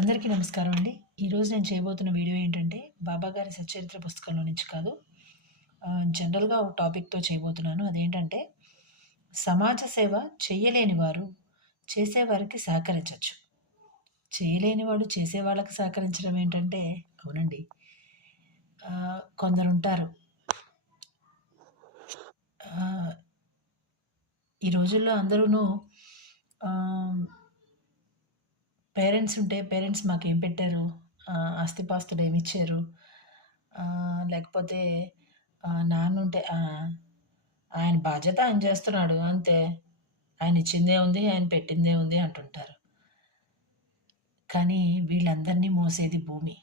అందరికీ నమస్కారం అండి. ఈరోజు నేను చేయబోతున్న వీడియో ఏంటంటే బాబా గారి సచ్చరిత్ర పుస్తకంలో నుంచి కాదు జనరల్గా ఒక టాపిక్తో చేయబోతున్నాను. అదేంటంటే సమాజ సేవ చేయలేని వారు చేసేవారికి సహకరించవచ్చు చేయలేని వాడు చేసే వాళ్ళకి సహకరించడం ఏంటంటే అవునండి కొందరుంటారు. ఈ రోజుల్లో అందరూ పేరెంట్స్ ఉంటే పేరెంట్స్ మాకేం పెట్టారు? ఆస్తిపాస్తులు ఏమి ఇచ్చారు? లేకపోతే నాన్న ఉంటే ఆయన బాధ్యత ఆయన చేస్తున్నాడు అంతే. ఆయన ఇచ్చిందే ఉంది ఆయన పెట్టిందే ఉంది అంటుంటారు. కానీ వీళ్ళందరినీ మోసేది భూమి.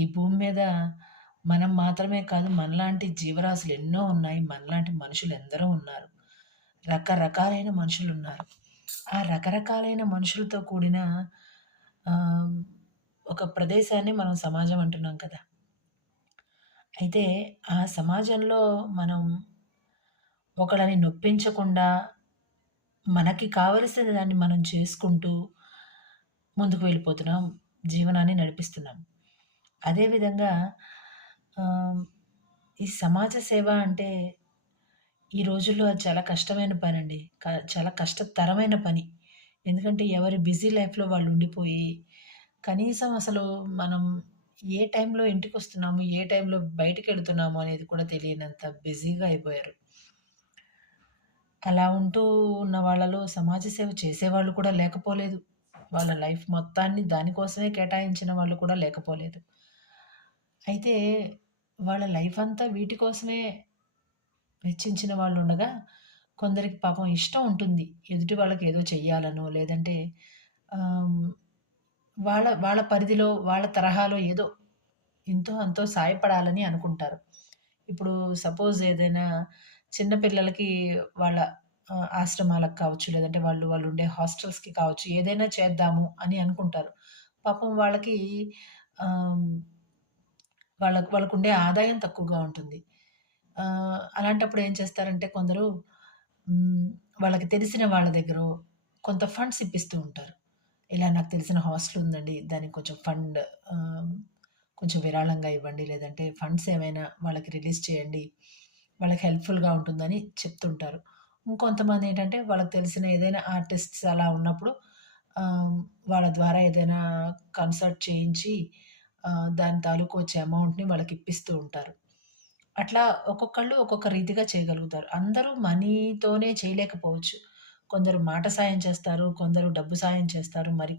ఈ భూమి మీద మనం మాత్రమే కాదు మనలాంటి జీవరాశులు ఎన్నో ఉన్నాయి మనలాంటి మనుషులు ఎందరో ఉన్నారు. రకరకాలైన మనుషులు ఉన్నారు ఆ రకరకాలైన మనుషులతో కూడిన ఒక ప్రదేశాన్ని మనం సమాజం అంటున్నాం కదా. అయితే ఆ సమాజంలో మనం ఒకళ్ళని నొప్పించకుండా మనకి కావలసిన దాన్ని మనం చేసుకుంటూ ముందుకు వెళ్ళిపోతున్నాం జీవనాన్ని నడిపిస్తున్నాం. అదేవిధంగా ఈ సమాజ సేవ అంటే ఈ రోజుల్లో అది చాలా కష్టమైన పని అండి క- చాలా కష్టతరమైన పని. ఎందుకంటే ఎవరి బిజీ లైఫ్లో వాళ్ళు ఉండిపోయి కనీసం అసలు మనం ఏ టైంలో ఇంటికి వస్తున్నాము ఏ టైంలో బయటికి వెళుతున్నాము అనేది కూడా తెలియనంత బిజీగా అయిపోయారు. అలా ఉంటూ ఉన్న వాళ్ళలో సమాజ సేవ చేసేవాళ్ళు కూడా లేకపోలేదు. వాళ్ళ లైఫ్ మొత్తాన్ని దానికోసమే కేటాయించిన వాళ్ళు కూడా లేకపోలేదు. అయితే వాళ్ళ లైఫ్ అంతా వీటి కోసమే వెచ్చించిన వాళ్ళు ఉండగా కొందరికి పాపం ఇష్టం ఉంటుంది. ఎదుటి వాళ్ళకి ఏదో చెయ్యాలనో లేదంటే వాళ్ళ వాళ్ళ పరిధిలో వాళ్ళ తరహాలో ఏదో ఎంతో అంతో సాయపడాలని అనుకుంటారు. ఇప్పుడు సపోజ్ ఏదైనా చిన్నపిల్లలకి వాళ్ళ ఆశ్రమాలకు కావచ్చు లేదంటే వాళ్ళు వాళ్ళు ఉండే హాస్టల్స్కి కావచ్చు ఏదైనా చేద్దాము అని అనుకుంటారు. పాపం వాళ్ళకి వాళ్ళకు వాళ్ళకు ఉండే ఆదాయం తక్కువగా ఉంటుంది. అలాంటప్పుడు ఏం చేస్తారంటే కొందరు వాళ్ళకి తెలిసిన వాళ్ళ దగ్గర కొంత ఫండ్స్ ఇప్పిస్తూ ఉంటారు. ఇలా నాకు తెలిసిన హాస్టల్ ఉందండి దానికి కొంచెం ఫండ్ కొంచెం విరాళంగా ఇవ్వండి లేదంటే ఫండ్స్ ఏమైనా వాళ్ళకి రిలీజ్ చేయండి వాళ్ళకి హెల్ప్ఫుల్గా ఉంటుందని చెప్తుంటారు. ఇంకొంతమంది ఏంటంటే వాళ్ళకి తెలిసిన ఏదైనా ఆర్టిస్ట్స్ అలా ఉన్నప్పుడు వాళ్ళ ద్వారా ఏదైనా కన్సర్ట్ చేయించి దాని తాలూకు వచ్చే అమౌంట్ని వాళ్ళకి ఇప్పిస్తూ ఉంటారు. అట్లా ఒక్కొక్కళ్ళు ఒక్కొక్క రీతిగా చేయగలుగుతారు. అందరూ మనీతోనే చేయలేకపోవచ్చు. కొందరు మాట సాయం చేస్తారు కొందరు డబ్బు సాయం చేస్తారు మరి